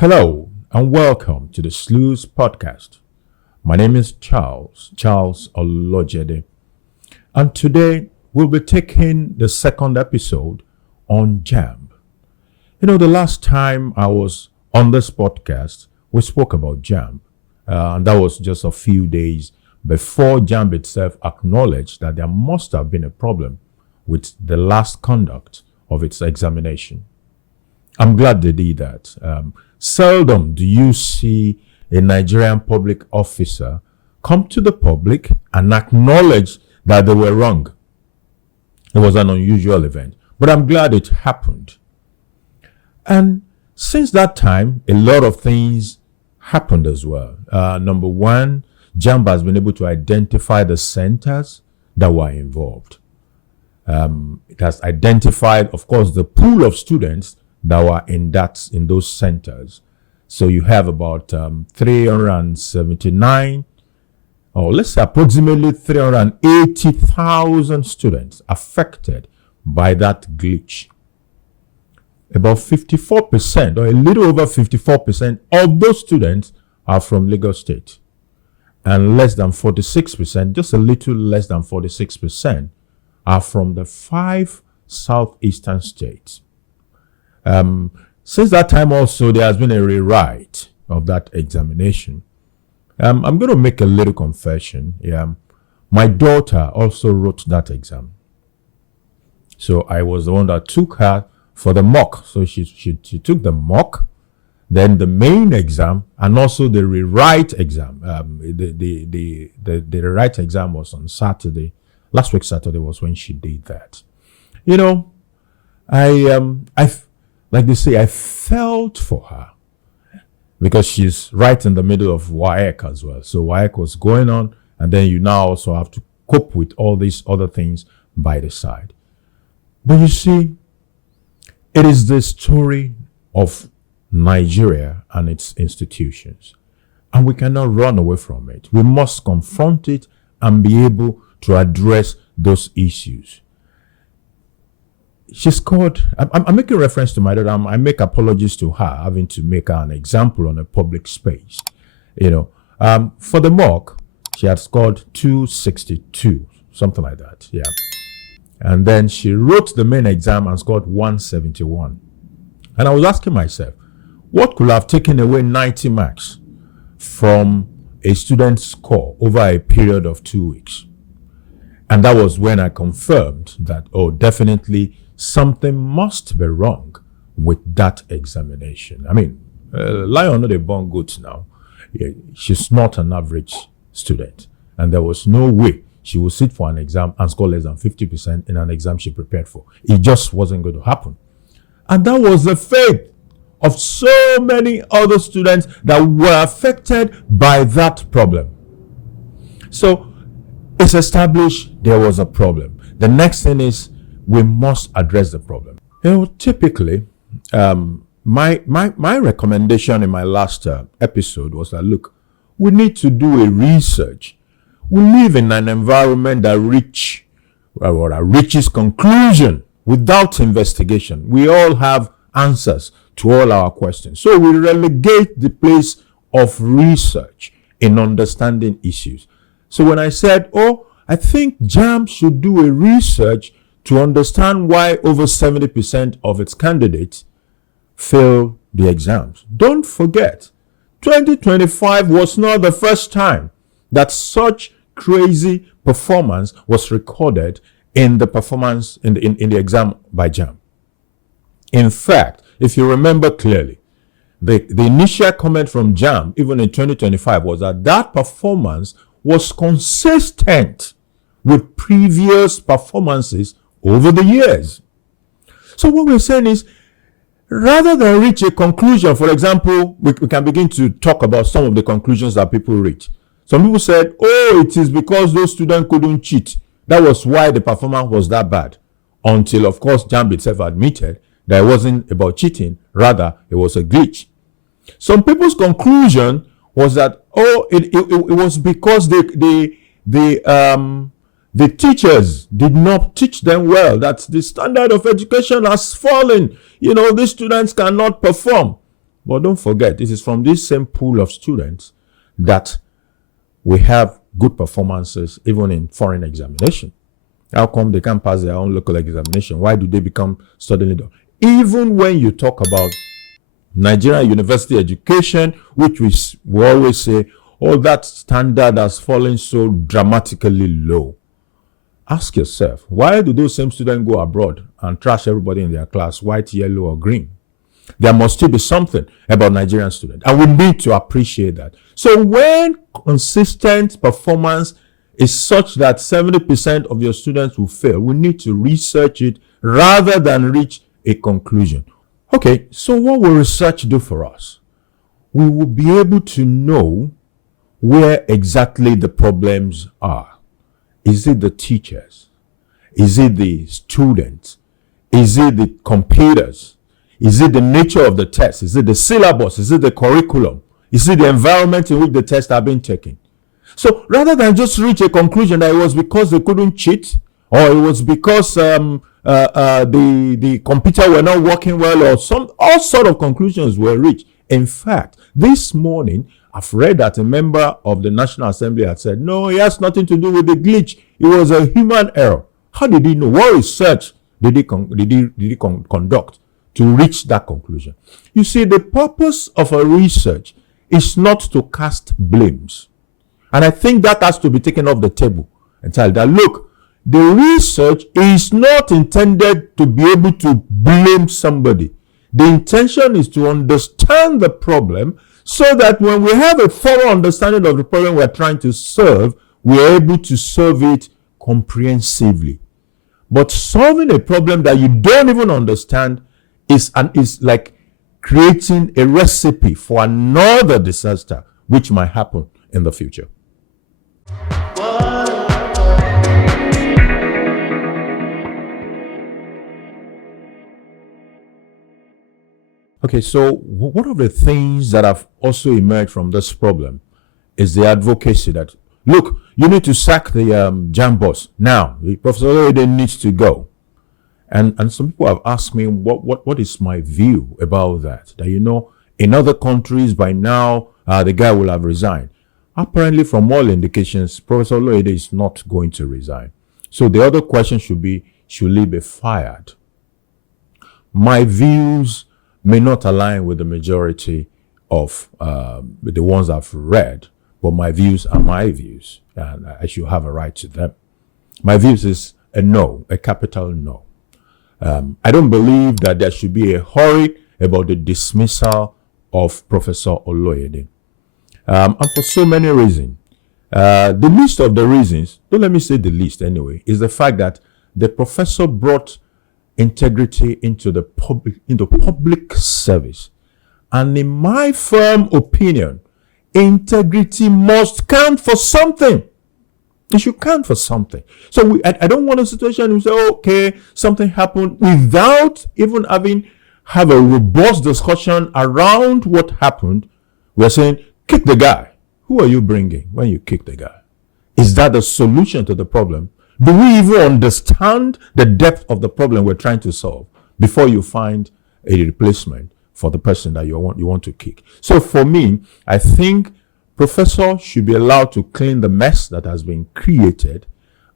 Hello and welcome to the Sluice Podcast. My name is Charles Olojede, and today we'll be taking the second episode on JAMB. The last time I was on this podcast, we spoke about JAMB, and that was just a few days before JAMB itself acknowledged that there must have been a problem with the last conduct of its examination. I'm glad they did that. Seldom do you see a Nigerian public officer come to the public and acknowledge that they were wrong. It was an unusual event, but I'm glad it happened. And since that time, a lot of things happened as well. Number one, JAMB has been able to identify the centers that were involved. It has identified, of course, the pool of students that were in those centers. So you have about 379, or let's say approximately 380,000 students affected by that glitch. About 54%, or a little over 54% of those students are from Lagos State. And less than 46%, just a little less than 46%, are from the 5 southeastern states. Since that time also, there has been a rewrite of that examination. I'm going to make a little confession. My daughter also wrote that exam. So I was the one that took her for the mock. So she took the mock, then the main exam, and also the rewrite exam. The rewrite exam was on Saturday. Last week Saturday was when she did that. Like they say, I felt for her because she's right in the middle of WAEC as well. So WAEC was going on, and then you now also have to cope with all these other things by the side. But you see, it is the story of Nigeria and its institutions, and we cannot run away from it. We must confront it and be able to address those issues. She's called, I'm making reference to my daughter. I make apologies to her having to make her an example on a public space. For the mock, she had scored 262, something like that. Yeah. And then she wrote the main exam and scored 171. And I was asking myself, what could have taken away 90 marks from a student's score over a period of 2 weeks? And that was when I confirmed that, definitely something must be wrong with that examination. I mean, lion not a born goat now. She's not an average student. And there was no way she would sit for an exam and score less than 50% in an exam she prepared for. It just wasn't going to happen. And that was the fate of so many other students that were affected by that problem. So it's established there was a problem. The next thing is we must address the problem. Typically, my recommendation in my last episode was that, look, we need to do a research. We live in an environment that reaches conclusion without investigation. We all have answers to all our questions. So we relegate the place of research in understanding issues. So when I said, I think JAMB should do a research to understand why over 70% of its candidates fail the exams. Don't forget, 2025 was not the first time that such crazy performance was recorded in the performance in the exam by JAMB. In fact, if you remember clearly, the initial comment from JAMB, even in 2025, was that performance was consistent with previous performances over the years. So what we're saying is, rather than reach a conclusion, for example, we can begin to talk about some of the conclusions that people reach. Some people said, it is because those students couldn't cheat. That was why the performance was that bad. Until, of course, JAMB itself admitted that it wasn't about cheating. Rather, it was a glitch. Some people's conclusion was that, it was because the teachers did not teach them well, that the standard of education has fallen. These students cannot perform. But don't forget, it is from this same pool of students that we have good performances even in foreign examination. How come they can't pass their own local examination? Why do they become suddenly done? Even when you talk about Nigerian university education, which we always say, oh, that standard has fallen so dramatically low. Ask yourself, why do those same students go abroad and trash everybody in their class, white, yellow, or green? There must still be something about Nigerian students, and we need to appreciate that. So when consistent performance is such that 70% of your students will fail, we need to research it rather than reach a conclusion. Okay, so what will research do for us? We will be able to know where exactly the problems are. Is it the teachers? Is it the students? Is it the computers? Is it the nature of the test? Is it the syllabus? Is it the curriculum? Is it the environment in which the tests are being taken? So rather than just reach a conclusion that it was because they couldn't cheat, or it was because the computer were not working well, or all sort of conclusions were reached. In fact, this morning, I've read that a member of the National Assembly had said, no, it has nothing to do with the glitch. It was a human error. How did he know? What research did he conduct to reach that conclusion? You see, the purpose of a research is not to cast blames. And I think that has to be taken off the table and tell that, look, the research is not intended to be able to blame somebody. The intention is to understand the problem so that when we have a thorough understanding of the problem we're trying to solve, we're able to solve it comprehensively. But solving a problem that you don't even understand is like creating a recipe for another disaster which might happen in the future. Okay, so one of the things that have also emerged from this problem is the advocacy that, look, you need to sack the JAMB boss now. Professor Olojede needs to go. And some people have asked me, what is my view about that? That, in other countries by now, the guy will have resigned. Apparently, from all indications, Professor Olojede is not going to resign. So the other question should be, should he be fired? My views may not align with the majority of the ones I've read, but my views are my views, and I should have a right to them. My views is a no, a capital no. I don't believe that there should be a hurry about the dismissal of Professor Olojede. And for so many reasons. The least of the reasons, don't let me say the least anyway, is the fact that the professor brought integrity into public service. And in my firm opinion, integrity must count for something. It should count for something. So I don't want a situation where we say, okay, something happened without even have a robust discussion around what happened. We're saying, kick the guy. Who are you bringing when you kick the guy? Is that the solution to the problem? Do we even understand the depth of the problem we're trying to solve before you find a replacement for the person that you want to kick? So for me, I think professor should be allowed to clean the mess that has been created.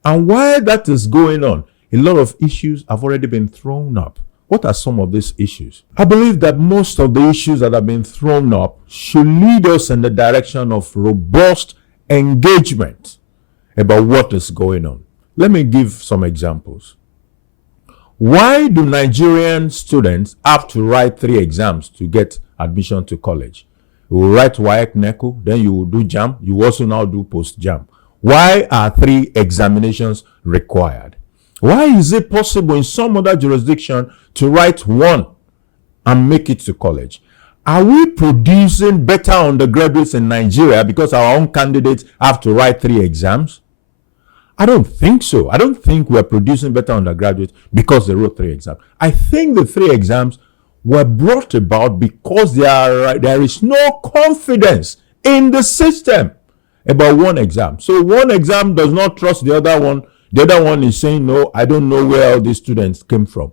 And while that is going on, a lot of issues have already been thrown up. What are some of these issues? I believe that most of the issues that have been thrown up should lead us in the direction of robust engagement about what is going on. Let me give some examples. Why do Nigerian students have to write 3 exams to get admission to college? You will write WAEC, NECO, then you will do JAMB. You also now do post-JAMB. Why are 3 examinations required? Why is it possible in some other jurisdiction to write 1 and make it to college? Are we producing better undergraduates in Nigeria because our own candidates have to write 3 exams? I don't think so. I don't think we're producing better undergraduates because they wrote 3 exams. I think the 3 exams were brought about because there is no confidence in the system about 1 exam. So 1 exam does not trust the other one. The other one is saying, no, I don't know where all these students came from.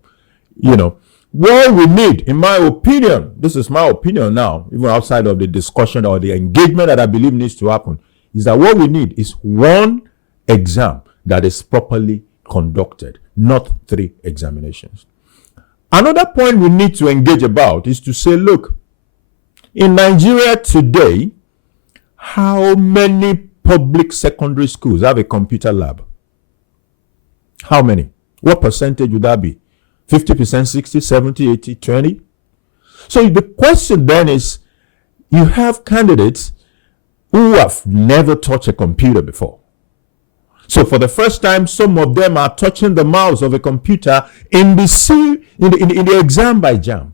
What we need, in my opinion, this is my opinion now, even outside of the discussion or the engagement that I believe needs to happen, is that what we need is one exam that is properly conducted, not 3 examinations. Another point we need to engage about is to say, look, in Nigeria today, how many public secondary schools have a computer lab? How many? What percentage would that be? 50%, 60, 70, 80, 20? So the question then is, you have candidates who have never touched a computer before. So for the first time, some of them are touching the mouse of a computer in the exam by JAMB.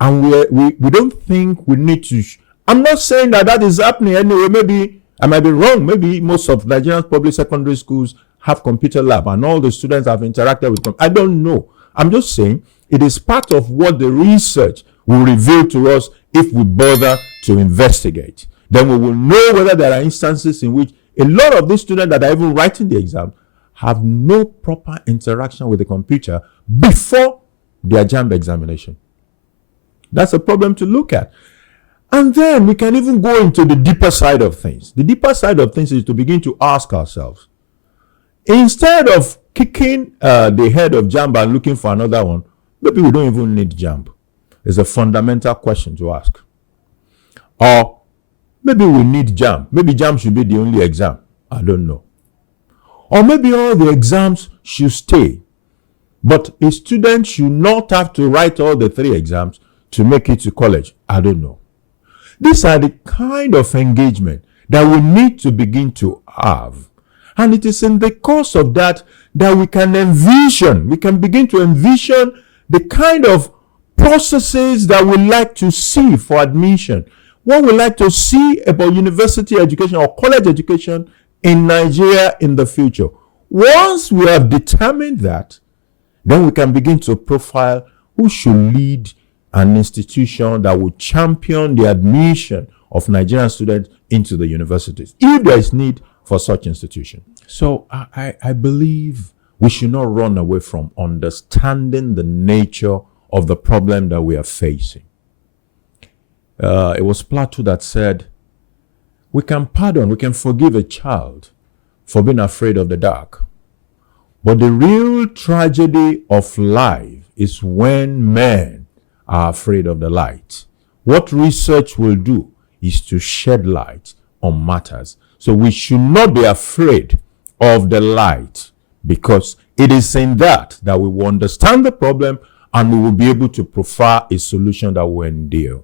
And we don't think we need to. I'm not saying that is happening anyway. Maybe I might be wrong. Maybe most of Nigerian public secondary schools have computer lab and all the students have interacted with them. I don't know. I'm just saying it is part of what the research will reveal to us if we bother to investigate. Then we will know whether there are instances in which a lot of these students that are even writing the exam have no proper interaction with the computer before their JAMB examination. That's a problem to look at. And then we can even go into the deeper side of things. The deeper side of things is to begin to ask ourselves, instead of kicking the head of JAMB and looking for another one, maybe we don't even need JAMB. It's a fundamental question to ask. Or maybe we need JAMB. Maybe JAMB should be the only exam. I don't know. Or maybe all the exams should stay. But a student should not have to write all the 3 exams to make it to college. I don't know. These are the kind of engagement that we need to begin to have. And it is in the course of that we can begin to envision the kind of processes that we like to see for admission. What we like to see about university education or college education in Nigeria in the future. Once we have determined that, then we can begin to profile who should lead an institution that will champion the admission of Nigerian students into the universities, if there is need for such institution. So I believe we should not run away from understanding the nature of the problem that we are facing. It was Plato that said, we can forgive a child for being afraid of the dark. But the real tragedy of life is when men are afraid of the light. What research will do is to shed light on matters. So we should not be afraid of the light, because it is in that we will understand the problem and we will be able to profile a solution that will endure.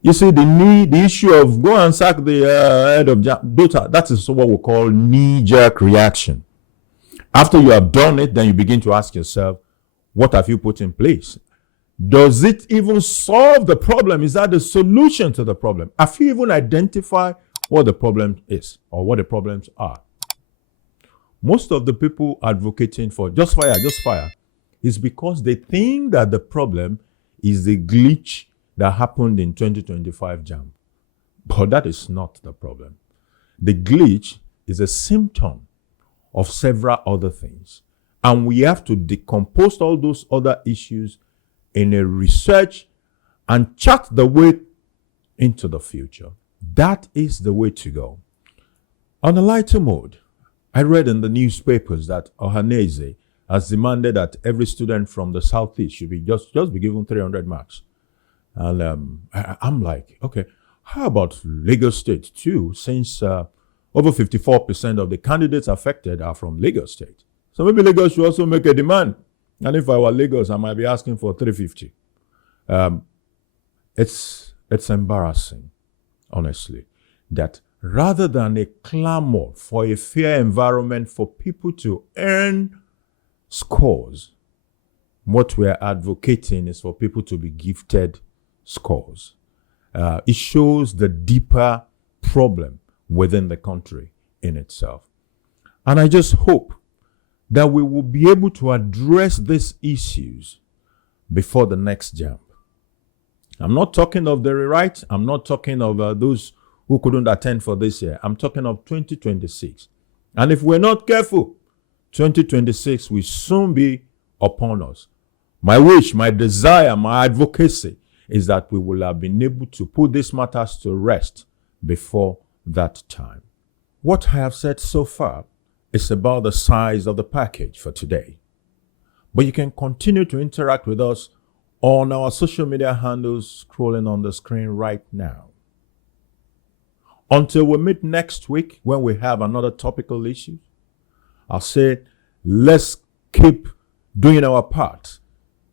You see, the issue of go and sack the head of JAMB, that is what we call knee-jerk reaction. After you have done it, then you begin to ask yourself, what have you put in place? Does it even solve the problem? Is that the solution to the problem? Have you even identified what the problem is or what the problems are? Most of the people advocating for just fire, is because they think that the problem is the glitch that happened in 2025 JAMB. But that is not the problem. The glitch is a symptom of several other things. And we have to decompose all those other issues in a research and chart the way into the future. That is the way to go. On a lighter mode, I read in the newspapers that Olojede has demanded that every student from the Southeast should be just be given 300 marks. And I'm like, okay, how about Lagos State too, since over 54% of the candidates affected are from Lagos State. So maybe Lagos should also make a demand. And if I were Lagos, I might be asking for 350. It's embarrassing, honestly, that rather than a clamor for a fair environment for people to earn scores, what we're advocating is for people to be gifted scores. It shows the deeper problem within the country in itself. And I just hope that we will be able to address these issues before the next JAMB. I'm not talking of the rewrite. I'm not talking of those who couldn't attend for this year. I'm talking of 2026. And if we're not careful, 2026 will soon be upon us. My wish, my desire, my advocacy is that we will have been able to put these matters to rest before that time. What I have said so far is about the size of the package for today. But you can continue to interact with us on our social media handles scrolling on the screen right now. Until we meet next week when we have another topical issue, I'll say let's keep doing our part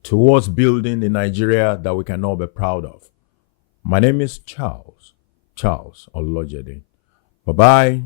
towards building the Nigeria that we can all be proud of. My name is Charles Olojede. Bye-bye.